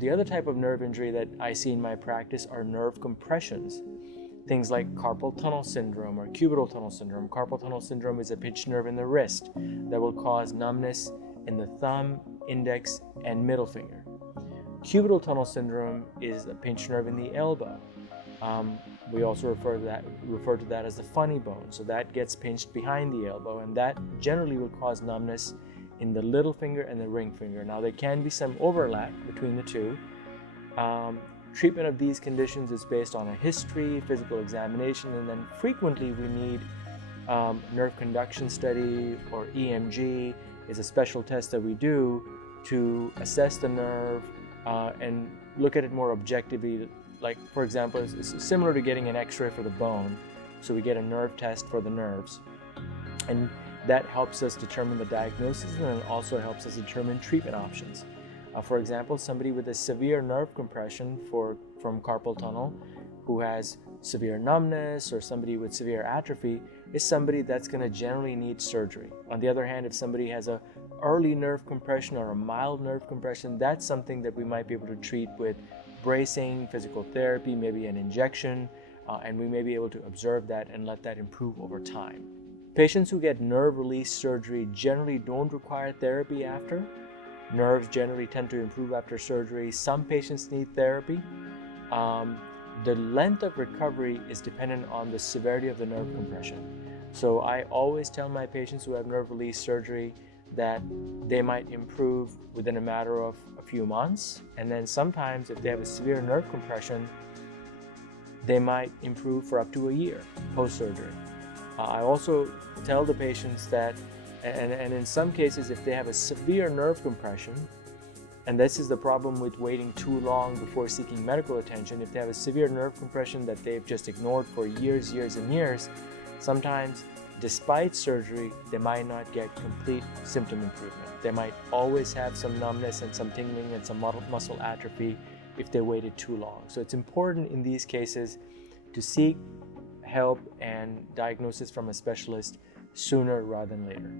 The other type of nerve injury that I see in my practice are nerve compressions. Things like carpal tunnel syndrome or cubital tunnel syndrome. Carpal tunnel syndrome is a pinched nerve in the wrist that will cause numbness in the thumb, index, and middle finger. Cubital tunnel syndrome is a pinched nerve in the elbow. We also refer to that as the funny bone. So that gets pinched behind the elbow, and that generally will cause numbness in the little finger and the ring finger. Now there can be some overlap between the two. Treatment of these conditions is based on a history, physical examination, and then frequently we need nerve conduction study, or EMG is a special test that we do to assess the nerve and look at it more objectively. Like, for example, it's similar to getting an x-ray for the bone. So we get a nerve test for the nerves, and that helps us determine the diagnosis, and it also helps us determine treatment options. For example, somebody with a severe nerve compression from carpal tunnel who has severe numbness, or somebody with severe atrophy, is somebody that's going to generally need surgery. On the other hand, if somebody has a early nerve compression or a mild nerve compression, that's something that we might be able to treat with bracing, physical therapy, maybe an injection, and we may be able to observe that and let that improve over time. Patients who get nerve release surgery generally don't require therapy after. Nerves generally tend to improve after surgery. Some patients need therapy. The length of recovery is dependent on the severity of the nerve compression. So I always tell my patients who have nerve release surgery that they might improve within a matter of a few months, and then sometimes if they have a severe nerve compression, they might improve for up to a year post-surgery. I also tell the patients that, and in some cases, if they have a severe nerve compression, and this is the problem with waiting too long before seeking medical attention, if they have a severe nerve compression that they've just ignored for years and years, sometimes despite surgery, they might not get complete symptom improvement. They might always have some numbness and some tingling and some muscle atrophy if they waited too long. So it's important in these cases to seek help and diagnosis from a specialist sooner rather than later.